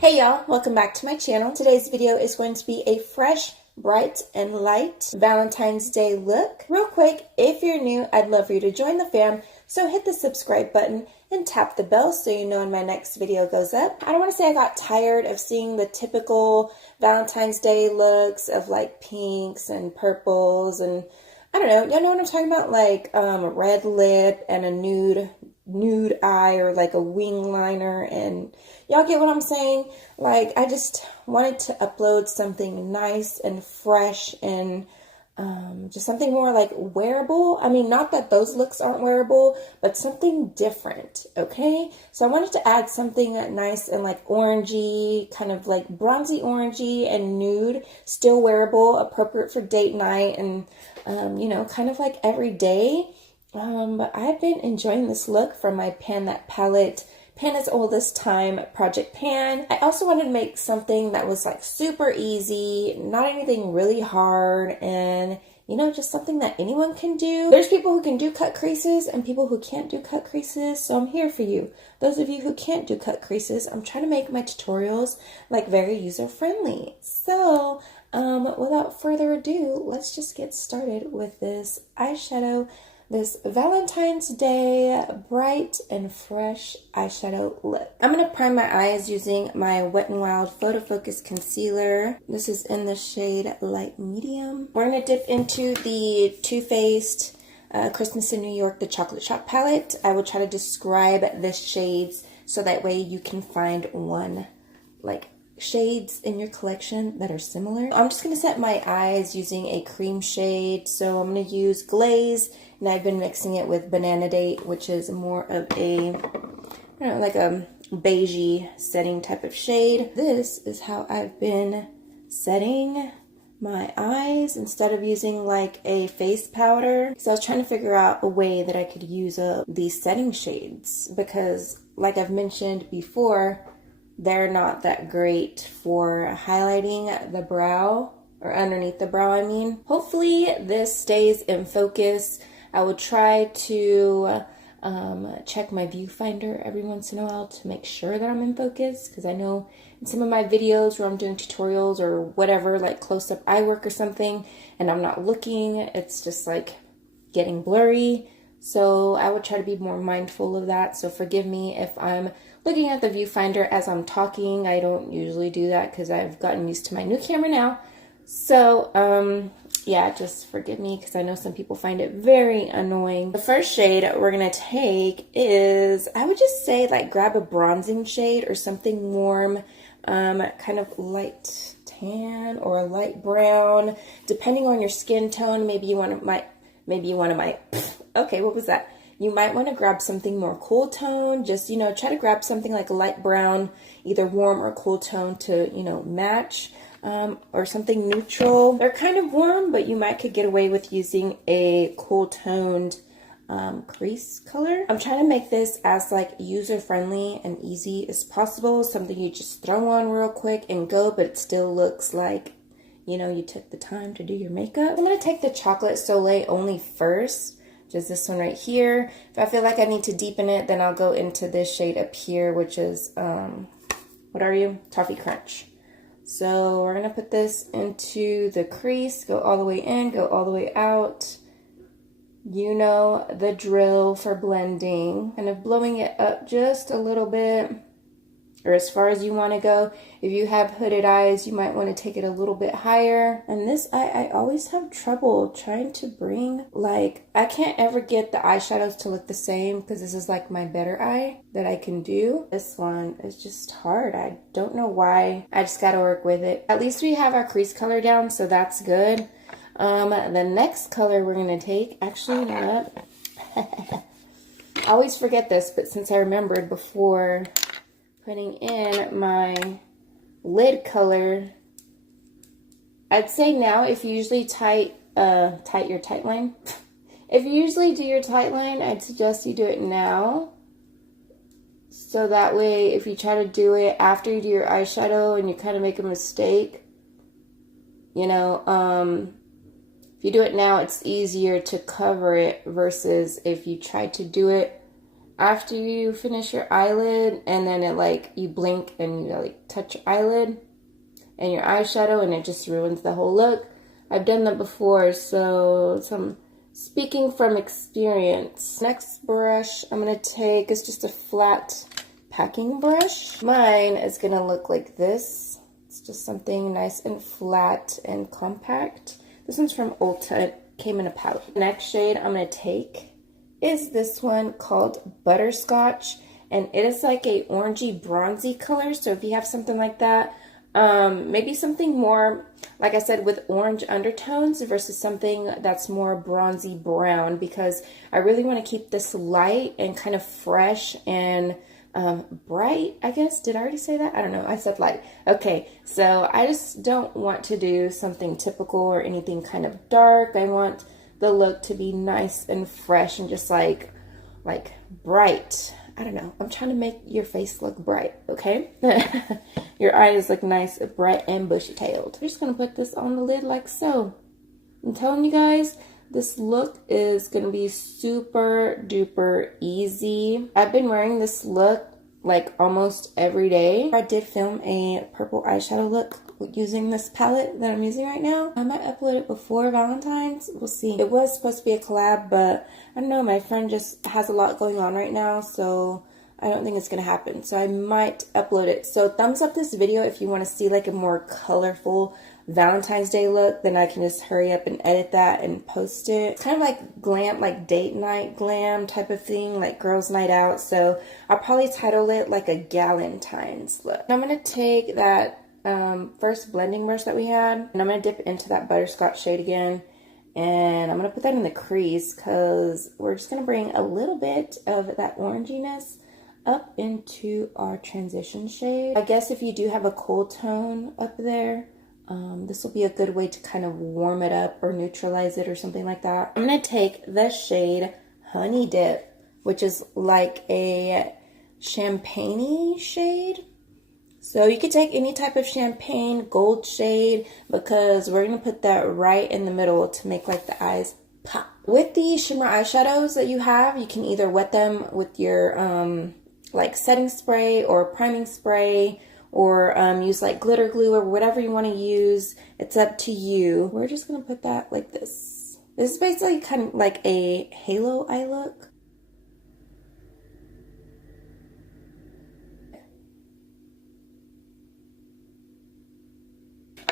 Hey y'all, welcome back to my channel. Today's video is going to be a fresh, bright, and light Valentine's Day look. Real quick, if you're new, I'd love for you to join the fam, so hit the subscribe button and tap the bell so you know when my next video goes up. I don't want to say I got tired of seeing the typical Valentine's Day looks of like pinks and purples and I don't know, y'all know what I'm talking about? Like a red lip and a nude eye or like a wing liner, and y'all get what I'm saying? Like I just wanted to upload something nice and fresh and just something more like wearable. I mean, not that those looks aren't wearable, but something different, okay? So I wanted to add something nice and like orangey, kind of like bronzy orangey and nude, still wearable, appropriate for date night and, you know, kind of like every day. But I've been enjoying this look from my Pan That Palette, Pan As Old As Time Project Pan. I also wanted to make something that was like super easy, not anything really hard, and you know, just something that anyone can do. There's people who can do cut creases and people who can't do cut creases, so I'm here for you. Those of you who can't do cut creases, I'm trying to make my tutorials like very user-friendly. So, without further ado, let's just get started with this eyeshadow. This Valentine's Day bright and fresh eyeshadow lip. I'm going to prime my eyes using my Wet n Wild Photofocus concealer. This is in the shade light medium. We're going to dip into the Too Faced Christmas in New York, the Chocolate Shop palette. I will try to describe the shades so that way you can find shades in your collection that are similar. I'm just going to set my eyes using a cream shade. So I'm going to use Glaze, and I've been mixing it with Banana Date, which is more of a, I don't know, like a beigey setting type of shade. This is how I've been setting my eyes instead of using like a face powder. So I was trying to figure out a way that I could use these setting shades because like I've mentioned before, they're not that great for highlighting the brow, or underneath the brow, I mean. Hopefully this stays in focus. I will try to check my viewfinder every once in a while to make sure that I'm in focus, because I know in some of my videos where I'm doing tutorials or whatever, like close-up eye work or something, and I'm not looking, it's just like getting blurry. So I would try to be more mindful of that. So forgive me if I'm looking at the viewfinder as I'm talking. I don't usually do that because I've gotten used to my new camera now. So yeah, just forgive me because I know some people find it very annoying. The first shade we're going to take is, I would just say like grab a bronzing shade or something warm, kind of light tan or a light brown, depending on your skin tone. Maybe you want to okay, what was that? You might want to grab something more cool tone. Just, you know, try to grab something like a light brown, either warm or cool tone to, you know, match, or something neutral. They're kind of warm, but you might could get away with using a cool toned crease color. I'm trying to make this as like user-friendly and easy as possible. Something you just throw on real quick and go, but it still looks like, you know, you took the time to do your makeup. I'm going to take the Chocolate Soleil only first. Just this one right here. If I feel like I need to deepen it, then I'll go into this shade up here, which is, what are you? Toffee Crunch. So we're going to put this into the crease, go all the way in, go all the way out. You know the drill for blending. Kind of blowing it up just a little bit, or as far as you want to go. If you have hooded eyes, you might want to take it a little bit higher. And this I always have trouble trying to bring, like, I can't ever get the eyeshadows to look the same because this is like my better eye that I can do. This one is just hard. I don't know why. I just got to work with it. At least we have our crease color down, so that's good. The next color we're going to take, actually, you know what? I always forget this, but since I remembered before putting in my lid color, I'd say now if you usually tight your tight line, if you usually do your tight line, I'd suggest you do it now. So that way, if you try to do it after you do your eyeshadow and you kind of make a mistake, you know, if you do it now, it's easier to cover it versus if you try to do it after you finish your eyelid, and then it like, you blink and you like touch your eyelid and your eyeshadow, and it just ruins the whole look. I've done that before, so I'm speaking from experience. Next brush I'm gonna take is just a flat packing brush. Mine is gonna look like this. It's just something nice and flat and compact. This one's from Ulta. It came in a pouch. The next shade I'm gonna take is this one called Butterscotch, and it is like a orangey bronzy color. So if you have something like that, maybe something more, like I said, with orange undertones versus something that's more bronzy brown, because I really want to keep this light and kind of fresh and bright, I guess. Did I already say that? I don't know. I said light. Okay, so I just don't want to do something typical or anything kind of dark. I want the look to be nice and fresh and just like bright. I don't know. I'm trying to make your face look bright, okay? Your eyes look nice, bright, and bushy-tailed. I'm just going to put this on the lid like so. I'm telling you guys, this look is going to be super duper easy. I've been wearing this look like almost every day. I did film a purple eyeshadow look using this palette that I'm using right now. I might upload it before Valentine's. We'll see. It was supposed to be a collab, but I don't know. My friend just has a lot going on right now, so I don't think it's going to happen. So I might upload it. So thumbs up this video if you want to see like a more colorful Valentine's Day look. Then I can just hurry up and edit that and post it. It's kind of like glam, like date night glam type of thing, like girls night out. So I'll probably title it like a Galentine's look. I'm going to take that first blending brush that we had, and I'm going to dip into that Butterscotch shade again, and I'm going to put that in the crease because we're just going to bring a little bit of that oranginess up into our transition shade. I guess if you do have a cool tone up there, this will be a good way to kind of warm it up or neutralize it or something like that. I'm going to take the shade Honey Dip, which is like a champagne-y shade. So you could take any type of champagne gold shade, because we're going to put that right in the middle to make like the eyes pop. With the shimmer eyeshadows that you have, you can either wet them with your like setting spray or priming spray, or use like glitter glue or whatever you want to use. It's up to you. We're just going to put that like this. This is basically kind of like a halo eye look.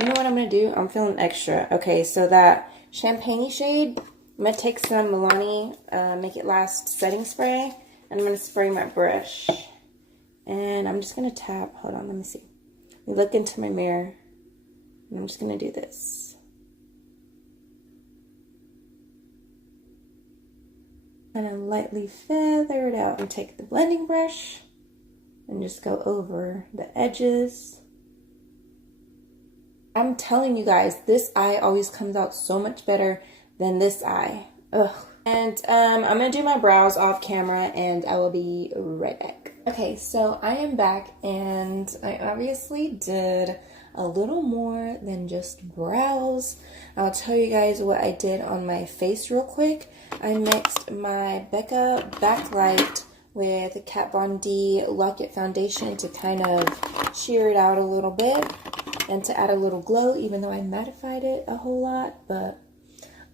You know what I'm going to do? I'm feeling extra. Okay, so that champagne-y shade, I'm going to take some Milani Make It Last setting spray, and I'm going to spray my brush. And I'm just going to tap. Hold on, let me see. Let me look into my mirror, and I'm just going to do this. Kind of lightly feather it out. And take the blending brush and just go over the edges. I'm telling you guys, this eye always comes out so much better than this eye. Ugh. And I'm going to do my brows off camera, and I will be right back. Okay, so I am back, and I obviously did a little more than just brows. I'll tell you guys what I did on my face real quick. I mixed my Becca Backlight with Kat Von D Lock-It Foundation to kind of sheer it out a little bit and to add a little glow, even though I mattified it a whole lot. But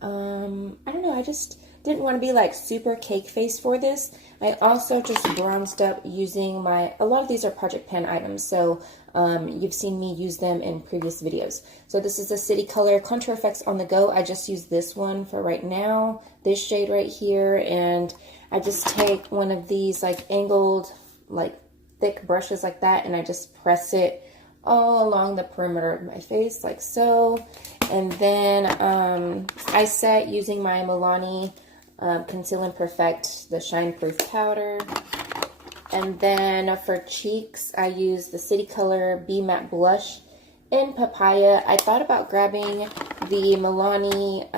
I don't know, I just didn't want to be like super cake face for this. I also just bronzed up using my, a lot of these are Project Pan items, so you've seen me use them in previous videos. So this is the City Color Contour Effects on the Go. I just use this one for right now, this shade right here, and I just take one of these like angled, like thick brushes like that, and I just press it all along the perimeter of my face like so. And then I set using my Milani Conceal and Perfect, the Shine Proof powder. And then for cheeks, I use the City Color Be Matte Blush in Papaya. I thought about grabbing the Milani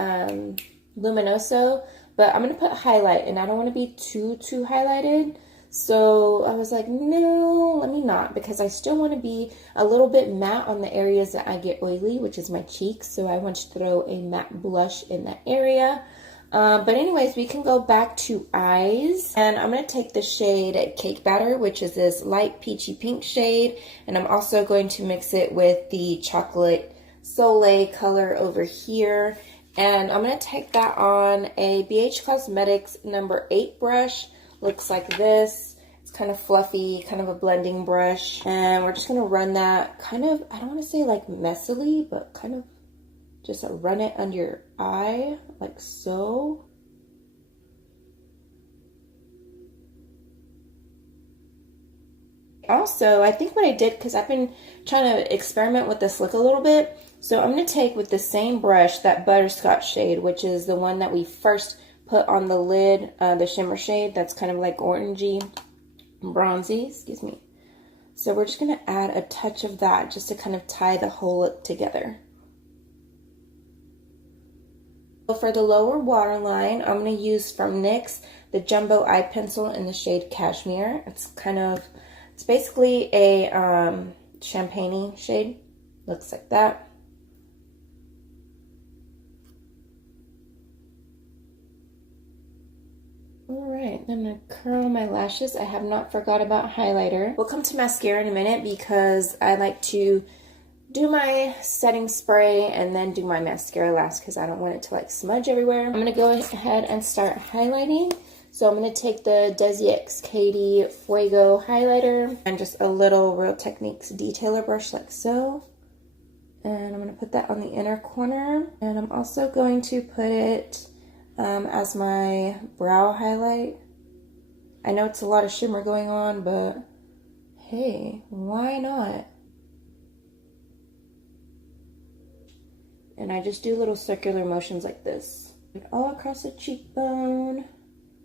Luminoso, but I'm going to put highlight, and I don't want to be too highlighted. So I was like, no, let me not, because I still want to be a little bit matte on the areas that I get oily, which is my cheeks. So I want to throw a matte blush in that area. But anyways, we can go back to eyes. And I'm going to take the shade Cake Batter, which is this light peachy pink shade. And I'm also going to mix it with the Chocolate Soleil color over here. And I'm going to take that on a BH Cosmetics number 8 brush. Looks like this. It's kind of fluffy, kind of a blending brush. And we're just going to run that kind of, I don't want to say like messily, but kind of just run it under your eye, like so. Also, I think what I did, because I've been trying to experiment with this look a little bit, so I'm going to take with the same brush that Butterscotch shade, which is the one that we first put on the lid, the shimmer shade that's kind of like orangey, bronzy, excuse me. So we're just going to add a touch of that just to kind of tie the whole look together. For the lower waterline, I'm going to use from NYX the Jumbo Eye Pencil in the shade Cashmere. It's basically a champagne-y shade. Looks like that. Alright, I'm going to curl my lashes. I have not forgot about highlighter. We'll come to mascara in a minute because I like to do my setting spray and then do my mascara last because I don't want it to like smudge everywhere. I'm going to go ahead and start highlighting. So I'm going to take the Desi X Katy Fuego highlighter and just a little Real Techniques detailer brush like so. And I'm going to put that on the inner corner. And I'm also going to put it as my brow highlight. I know it's a lot of shimmer going on, but hey, why not? And I just do little circular motions like this, all across the cheekbone.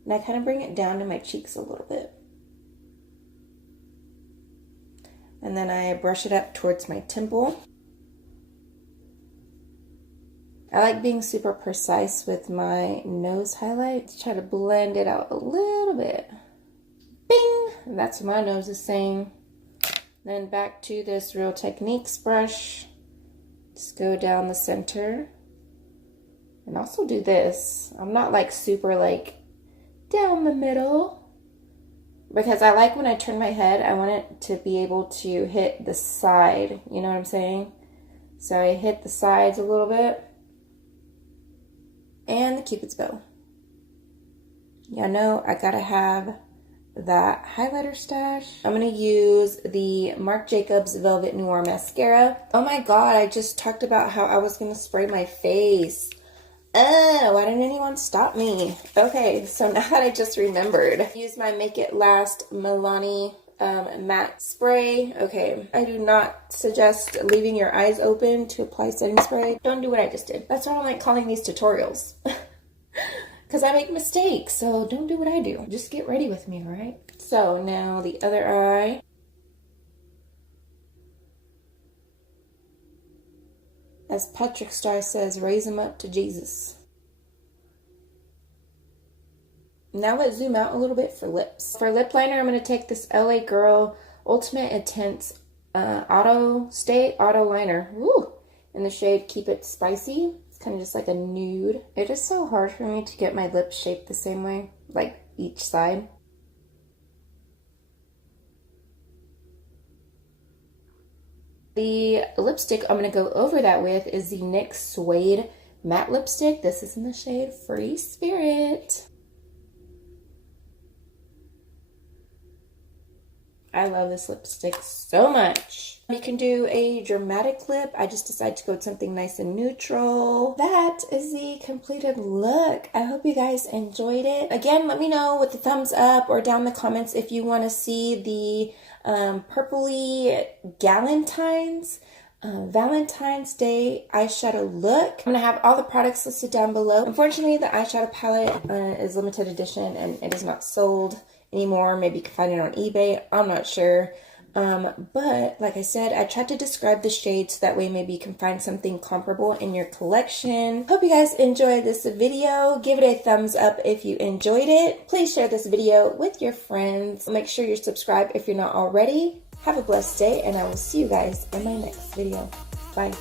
And I kind of bring it down to my cheeks a little bit. And then I brush it up towards my temple. I like being super precise with my nose highlights. Try to blend it out a little bit. Bing! And that's what my nose is saying. Then back to this Real Techniques brush. Just go down the center. And also do this. I'm not like super like down the middle. Because I like when I turn my head, I want it to be able to hit the side. You know what I'm saying? So I hit the sides a little bit. And the Cupid's bow. Y'all know I gotta have that highlighter stash. I'm gonna use the Marc Jacobs Velvet Noir Mascara. Oh my god, I just talked about how I was gonna spray my face. Why didn't anyone stop me? Okay, so now that I just remembered, use my Make It Last Milani matte spray. Okay, I do not suggest leaving your eyes open to apply setting spray. Don't do what I just did. That's why I don't like calling these tutorials. Because I make mistakes, so don't do what I do. Just get ready with me, alright? So now the other eye. As Patrick Star says, raise him up to Jesus. Now let's zoom out a little bit for lips. For lip liner, I'm going to take this LA Girl Ultimate Intense Auto Liner. Woo! In the shade Keep It Spicy. It's kind of just like a nude. It is so hard for me to get my lips shaped the same way, like each side. The lipstick I'm going to go over that with is the NYX Suede Matte Lipstick. This is in the shade Free Spirit. I love this lipstick so much. You can do a dramatic lip. I just decided to go with something nice and neutral. That is the completed look. I hope you guys enjoyed it. Again, let me know with the thumbs up or down in the comments if you want to see the purpley Valentine's Day eyeshadow look. I'm going to have all the products listed down below. Unfortunately, the eyeshadow palette is limited edition and it is not sold anymore. Maybe you can find it on eBay. I'm not sure. But like I said, I tried to describe the shades so that way maybe you can find something comparable in your collection. Hope you guys enjoyed this video. Give it a thumbs up if you enjoyed it. Please share this video with your friends. Make sure you're subscribed if you're not already. Have a blessed day and I will see you guys in my next video. Bye.